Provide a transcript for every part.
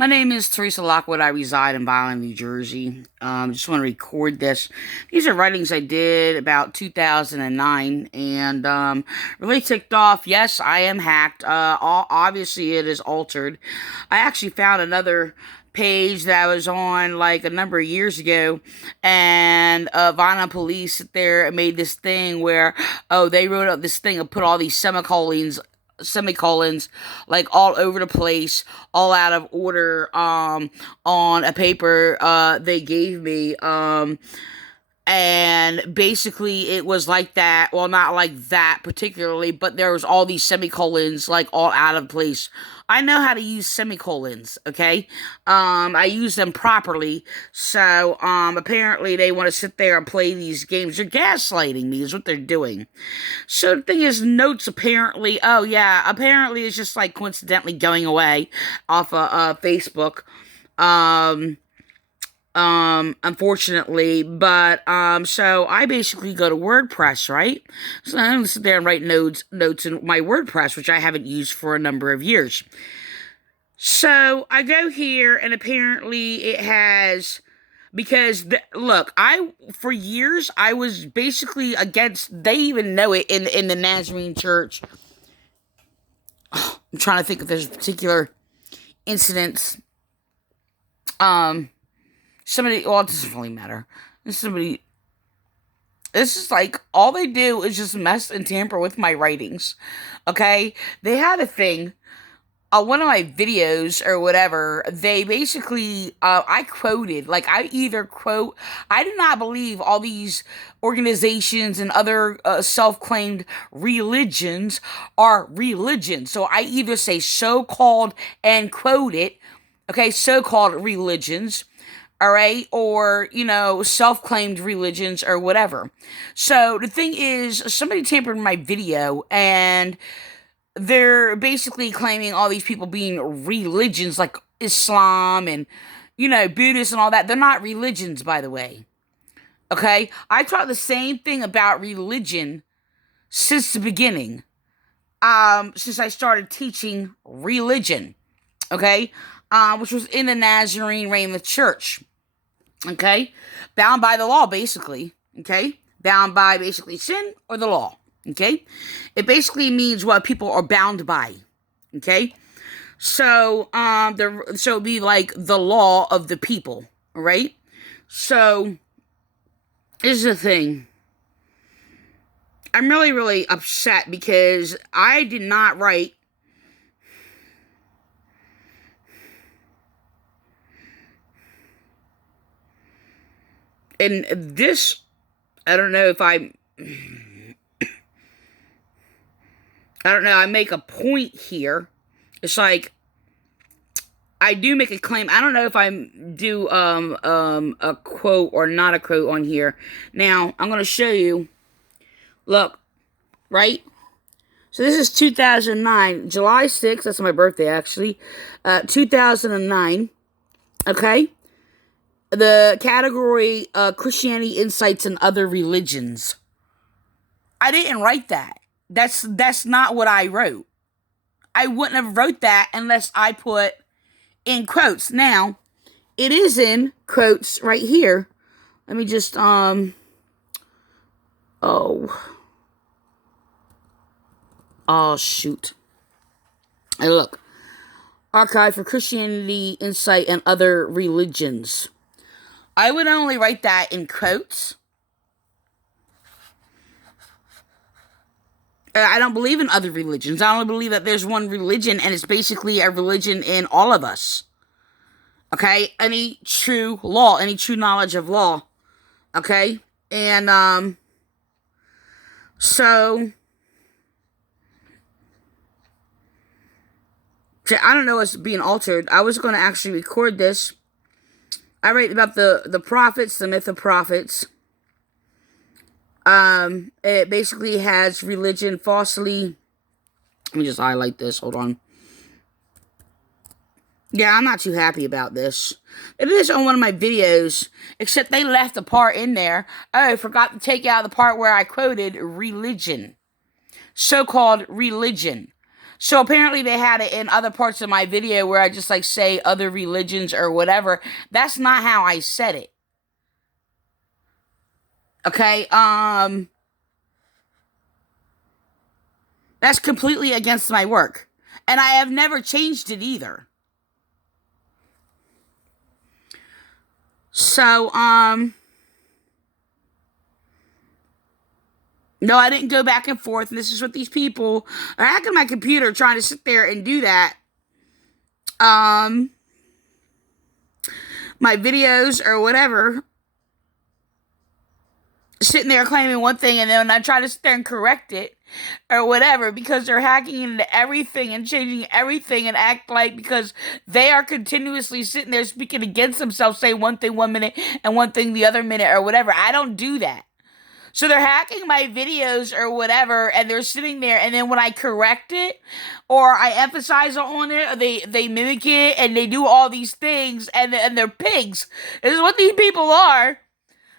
My name is Teresa Lockwood. I reside in Vineland, New Jersey. Just want to record this. These are writings I did about 2009, and really ticked off. Yes, I am hacked. Obviously, it is altered. I actually found another page that I was on like a number of years ago, and Vineland Police sit there and made this thing where, oh, they wrote up this thing and put all these semicolons like all over the place, all out of order, on a paper they gave me, and basically it was like that. Well, not like that particularly, but there was all these semicolons like all out of place. I know how to use semicolons, okay? I use them properly. So apparently they want to sit there and play these games. They're gaslighting me is what they're doing. So the thing is, notes apparently, oh yeah, apparently it's just like coincidentally going away off of Facebook. Unfortunately, but so I basically go to WordPress, right? So I don't sit there and write notes in my WordPress, which I haven't used for a number of years. So I go here, and apparently it has, because look, for years I was basically against. They even know it in the Nazarene Church. I'm trying to think if there's particular incidents. Somebody, well, it doesn't really matter. This is like, all they do is just mess and tamper with my writings, okay? They had a thing, one of my videos or whatever, they basically, I quoted, like, I do not believe all these organizations and other self-claimed religions are religions. So I either say so-called and quote it, okay, so-called religions, all right, or, self-claimed religions or whatever. So the thing is, somebody tampered in my video, and they're basically claiming all these people being religions, like Islam and, Buddhists and all that. They're not religions, by the way. Okay? I taught the same thing about religion since the beginning. Since I started teaching religion. Okay? Which was in the Nazarene Ramoth Church. Okay? Bound by the law, basically. Okay? Bound by basically sin or the law. Okay? It basically means what people are bound by. Okay? So, so it'd be like the law of the people. Right? So, here's the thing. I'm really, really upset because I did not write and this, I don't know, I make a point here. It's like, I do make a claim. I don't know if I do, a quote or not a quote on here. Now, I'm going to show you. Look, right? So this is 2009, July 6th. That's my birthday, actually. 2009. Okay? The category, Christianity Insights and Other Religions. I didn't write that. That's not what I wrote. I wouldn't have wrote that unless I put in quotes. Now, it is in quotes right here. Let me just, oh, shoot. Hey, look. Archive for Christianity Insight and Other Religions. I would only write that in quotes. I don't believe in other religions. I only believe that there's one religion, and it's basically a religion in all of us. Okay? Any true law, any true knowledge of law. Okay? And, so, I don't know what's being altered. I was going to actually record this. I write about the prophets, the myth of prophets. It basically has religion falsely. Let me just highlight this. Hold on. Yeah, I'm not too happy about this. It is on one of my videos, except they left a part in there. Oh, I forgot to take out the part where I quoted religion. So-called religion. So apparently they had it in other parts of my video where I just like say other religions or whatever. That's not how I said it. Okay? That's completely against my work. And I have never changed it either. So, no, I didn't go back and forth. And this is what these people are hacking my computer trying to sit there and do that. My videos or whatever, sitting there claiming one thing, and then when I try to sit there and correct it or whatever, because they're hacking into everything and changing everything and act like, because they are continuously sitting there speaking against themselves, saying one thing 1 minute and one thing the other minute or whatever. I don't do that. So they're hacking my videos or whatever, and they're sitting there, and then when I correct it, or I emphasize on it, or they mimic it, and they do all these things, and they're pigs. This is what these people are.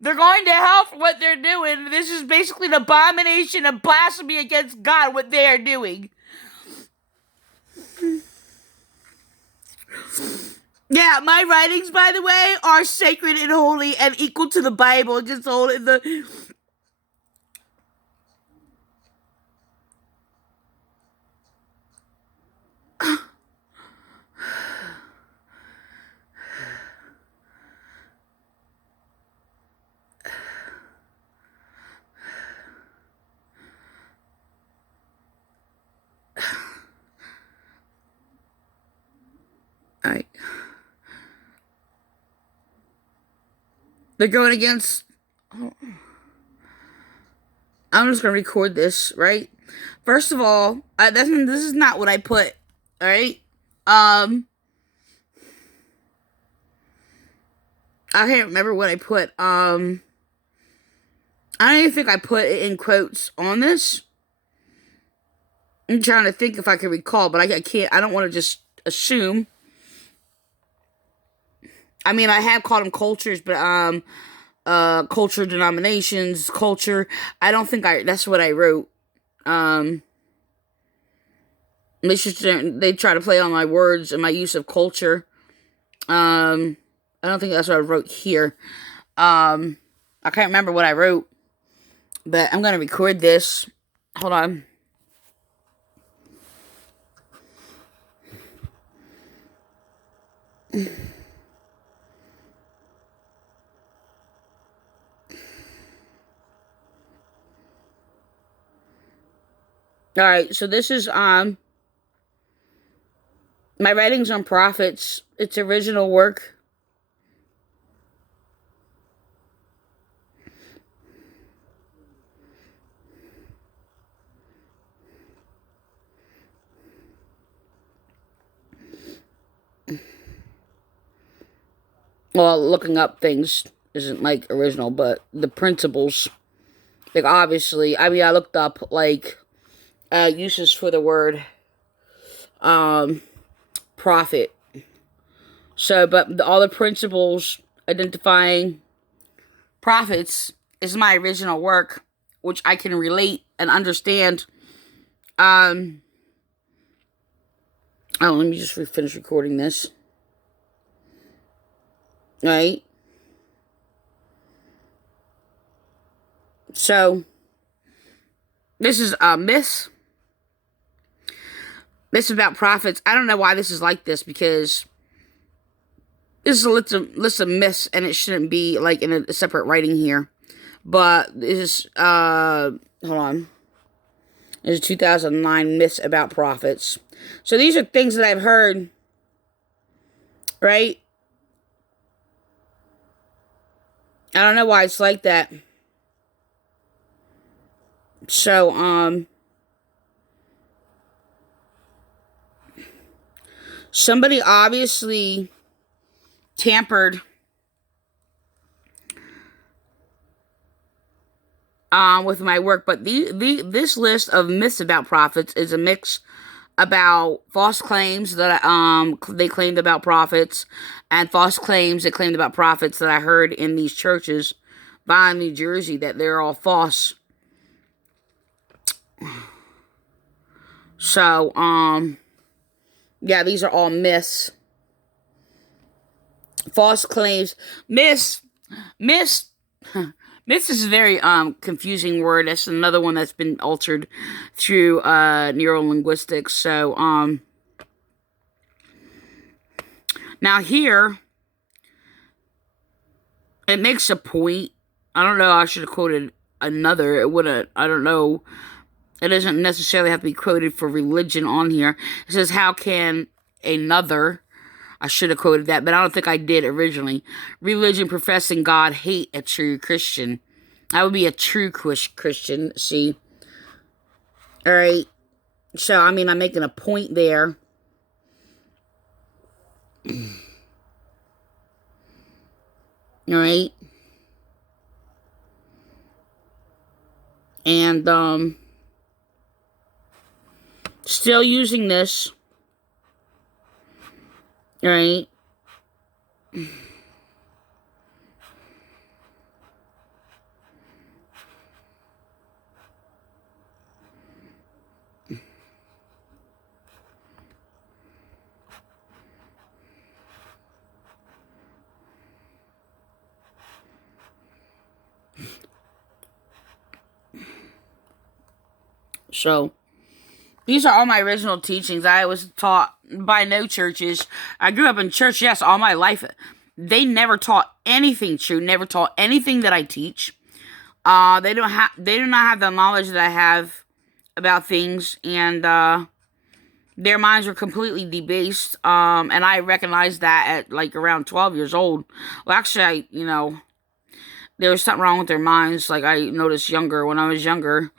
They're going to hell for what they're doing. This is basically an abomination of blasphemy against God, what they are doing. Yeah, my writings, by the way, are sacred and holy and equal to the Bible. Just hold in the... Alright. They're going against... I'm just going to record this, right? First of all, this is not what I put, alright? I can't remember what I put. I don't even think I put it in quotes on this. I'm trying to think if I can recall, but I can't. I don't want to just assume. I mean, I have called them cultures, but culture, denominations, culture. I don't think that's what I wrote. They try to play on my words and my use of culture. I don't think that's what I wrote here. I can't remember what I wrote, but I'm gonna record this. Hold on. Alright, so this is, my writings on prophets. It's original work. Well, looking up things isn't, like, original, but the principles, like, obviously, I mean, I looked up, like, uses for the word, prophet. So, but all the principles identifying prophets is my original work, which I can relate and understand. Oh, let me just finish recording this. Right? So, this is myths. Myths about prophets. I don't know why this is like this, because this is a list of myths, and it shouldn't be like in a separate writing here. But this is, hold on. This is 2009 myths about prophets. So these are things that I've heard, right? I don't know why it's like that. So, somebody obviously tampered with my work, but this list of myths about prophets is a mix about false claims that they claimed about prophets, and false claims they claimed about prophets that I heard in these churches by New Jersey, that they're all false. So, yeah, these are all myths. False claims. Myths. Myths. Myths is a very confusing word. That's another one that's been altered through neurolinguistics. So, now here, it makes a point. I don't know, I should have quoted another. It would have, I don't know. It doesn't necessarily have to be quoted for religion on here. It says, how can another, I should have quoted that, but I don't think I did originally. Religion professing God hate a true Christian. I would be a true Christian, see. Alright. So, I mean, I'm making a point there. Alright. And, still using this. Alright. So, these are all my original teachings. I was taught by no churches. I grew up in church, yes, all my life. They never taught anything true, never taught anything that I teach. They do not have the knowledge that I have about things, and their minds were completely debased. And I recognized that at like around 12 years old. Well, actually, there was something wrong with their minds. Like, I noticed when I was younger.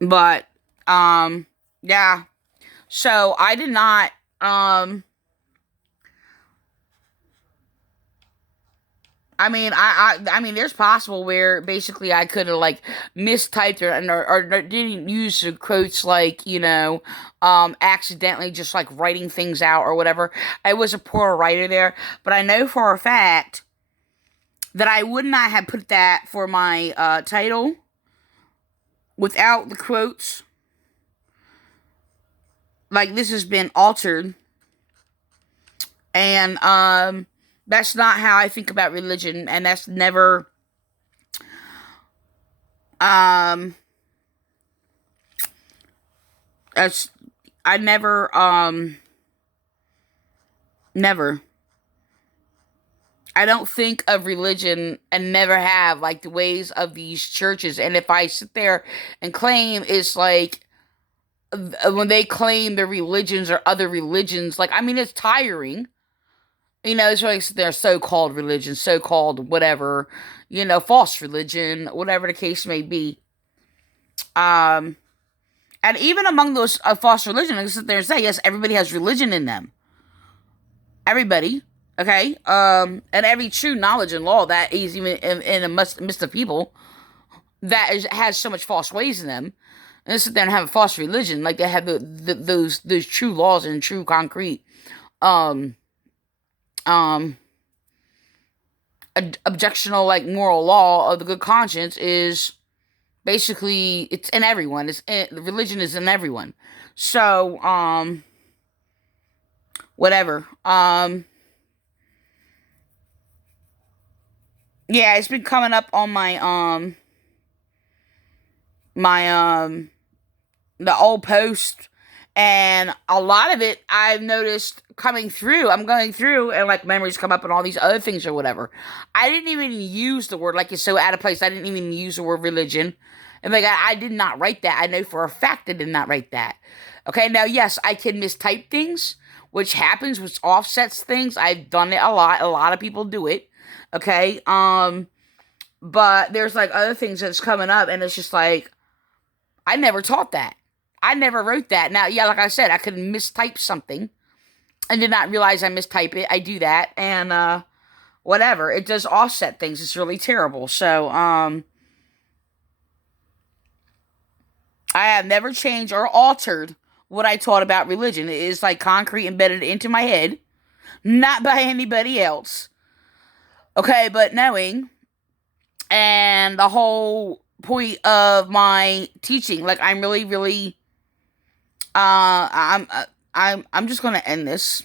But, yeah. So, I did not, I mean, there's possible where basically I could have like mistyped or didn't use the quotes like, accidentally just like writing things out or whatever. I was a poor writer there, but I know for a fact that I would not have put that for my title without the quotes. Like, this has been altered, and that's not how I think about religion, and that's never, that's, I never, never. I don't think of religion, and never have, like the ways of these churches. And if I sit there and claim it's like, when they claim their religions or other religions, like, I mean, it's tiring. It's like their so-called religion, so-called whatever, false religion, whatever the case may be. And even among those false religions, I can sit there and say, yes, everybody has religion in them. Everybody, okay? And every true knowledge and law that is even in a midst of people that has so much false ways in them, and sit there and have a false religion, like they have those true laws and true concrete, objectional, like, moral law of the good conscience is basically, it's in everyone. Religion is in everyone. So, whatever. Yeah, it's been coming up on my, the old post, and a lot of it I've noticed coming through. I'm going through, and like memories come up and all these other things or whatever. I didn't even use the word, like, it's so out of place. I didn't even use the word religion. And like, I did not write that. I know for a fact I did not write that. Okay, now, yes, I can mistype things, which happens, which offsets things. I've done it a lot. A lot of people do it. Okay, but there's like other things that's coming up, and it's just like, I never taught that. I never wrote that. Now, yeah, like I said, I could mistype something and did not realize I mistype it. I do that, and whatever. It does offset things. It's really terrible. So, I have never changed or altered what I taught about religion. It is like concrete embedded into my head, not by anybody else. Okay, but knowing, and the whole point of my teaching. Like, I'm really, really, I'm just gonna end this.